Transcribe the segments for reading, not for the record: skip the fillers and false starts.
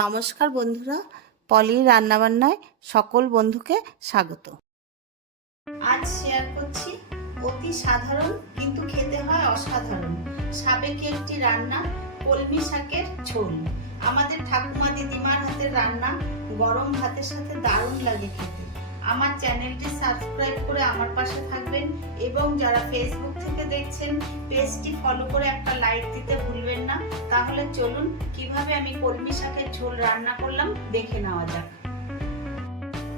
নমস্কার বন্ধুরা, পলির রান্নাবান্নায় সকল বন্ধুকে স্বাগত। আজ শেয়ার করছি অতি সাধারণ কিন্তু খেতে হয় অসাধারণ সাবেকি একটি রান্না, কলমি শাকের ঝোল। আমাদের ঠাকুমা দিদিমার হাতের রান্না গরম ভাতের সাথে দারুণ লাগে খেতে। আমার চ্যানেলটি সাবস্ক্রাইব করে আমার পাশে থাকবেন এবং যারা ফেসবুক থেকে দেখছেন পেজটি ফলো করে একটা লাইক দিতে ভুলবেন না। তাহলে চলুন কিভাবে আমি কলমি শাকের ঝোল রান্না করলাম দেখে নেওয়া যাক।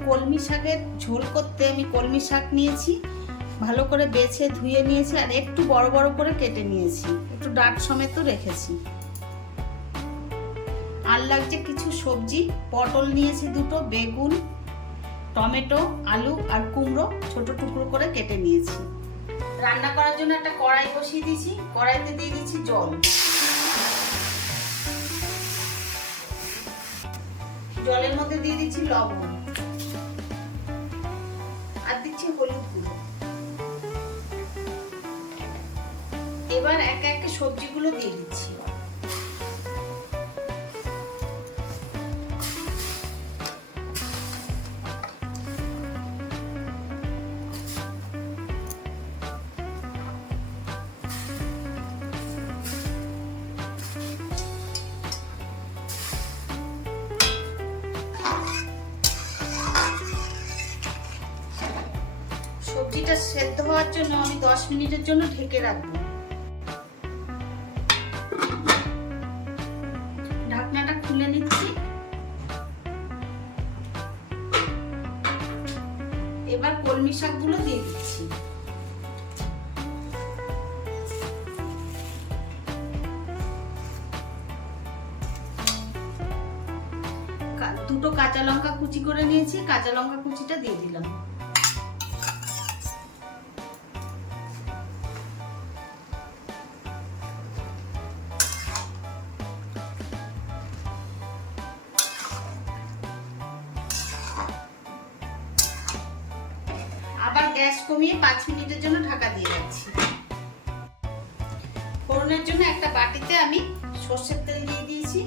কলমি শাকের ঝোল করতে আমি কলমি শাক নিয়েছি, ভালো করে বেছে ধুয়ে নিয়েছি আর একটু বড় বড় করে কেটে নিয়েছি, একটু ডাঁট সমেত রেখেছি। আর লাগছে কিছু সবজি, পটল নিয়েছি দুটো, বেগুন, টমেটো, আলু আর কুমড়ো ছোট টুকরো করে কেটে নিয়েছি। রান্না করার জন্য একটা কড়াই বসিয়ে দিয়েছি, কড়াইতে দিয়ে দিচ্ছি জল। জলের মধ্যে দিয়ে দিচ্ছি লবণ আর দিচ্ছি হলুদ গুঁড়ো। এবার একে একে সবজিগুলো দিয়ে দিচ্ছি। সবজিটা সেদ্ধ হওয়ার জন্য আমি 10 মিনিটের জন্য ঢেকে রাখবো। ঢাকনাটা খুলে নিচ্ছি। এবার কলমি শাকগুলো দিয়ে দিচ্ছি। দুটো কাঁচা লঙ্কা কুচি করে নিয়েছি, কাঁচা লঙ্কা কুচিটা দিয়ে দিলাম। আবার গ্যাস কমিয়ে 5 মিনিটের জন্য ঢাকা দিয়ে রাখছি। ফোড়নের জন্য একটা বাটিতে আমি সরষের তেল দিয়ে দিয়েছি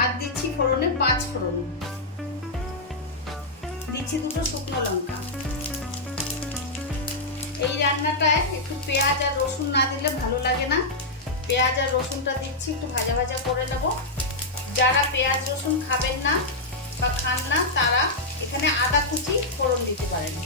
আর দিচ্ছি ফোড়নে 5 ফোড়ন, দিচ্ছি দুটো শুকনো লঙ্কা। এই রান্নাটায় একটু পেঁয়াজ আর রসুন না দিলে ভালো লাগে না। পেঁয়াজ আর রসুনটা দিচ্ছি, একটু ভাজা ভাজা করে নেব। যারা পেঁয়াজ রসুন খাবেন না বা খান না তারা এখানে আদা কুচি ফোড়ন দিতে পারেন।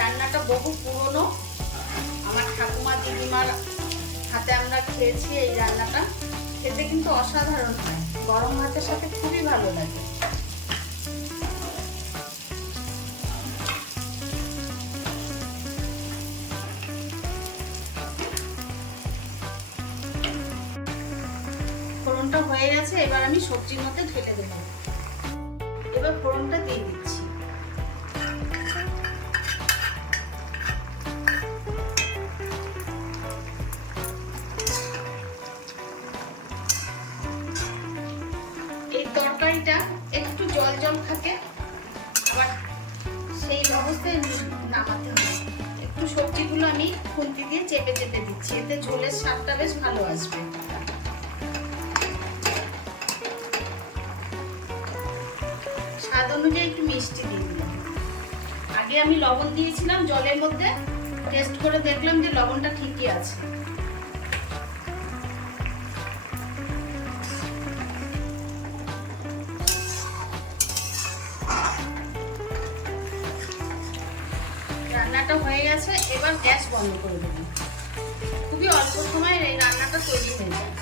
রান্নাটা বহু পুরনো, আমার ঠাকুমা দিদিমার হাতে আমরা খেয়েছি। এই রান্নাটা খেতে কিন্তু অসাধারণ হয়, গরম ভাতের সাথে খুবই ভালো লাগে। ফোড়নটা হয়ে গেছে, এবার আমি সবজির মধ্যে ঢেলে দেব। এবার ফোড়নটা দিয়ে দিচ্ছি। তরকারিটা একটু জল জল থাকে, আবার সেই অবস্থায় নামাতে হবে। একটু সবজিগুলো আমি খুন্তি দিয়ে চেপে চেপে দিচ্ছি, এতে ঝোলের স্বাদটা বেশ ভালো আসবে। স্বাদ অনুযায়ী একটু মিষ্টি দিয়ে দিলাম। আগে আমি লবণ দিয়েছিলাম জলের মধ্যে, টেস্ট করে দেখলাম যে লবণটা ঠিকই আছে। রান্নাটা হয়ে গেছে, এবার গ্যাস বন্ধ করে দেব। খুবই অল্প সময়ের এই রান্নাটা তৈরি হয়ে যায়।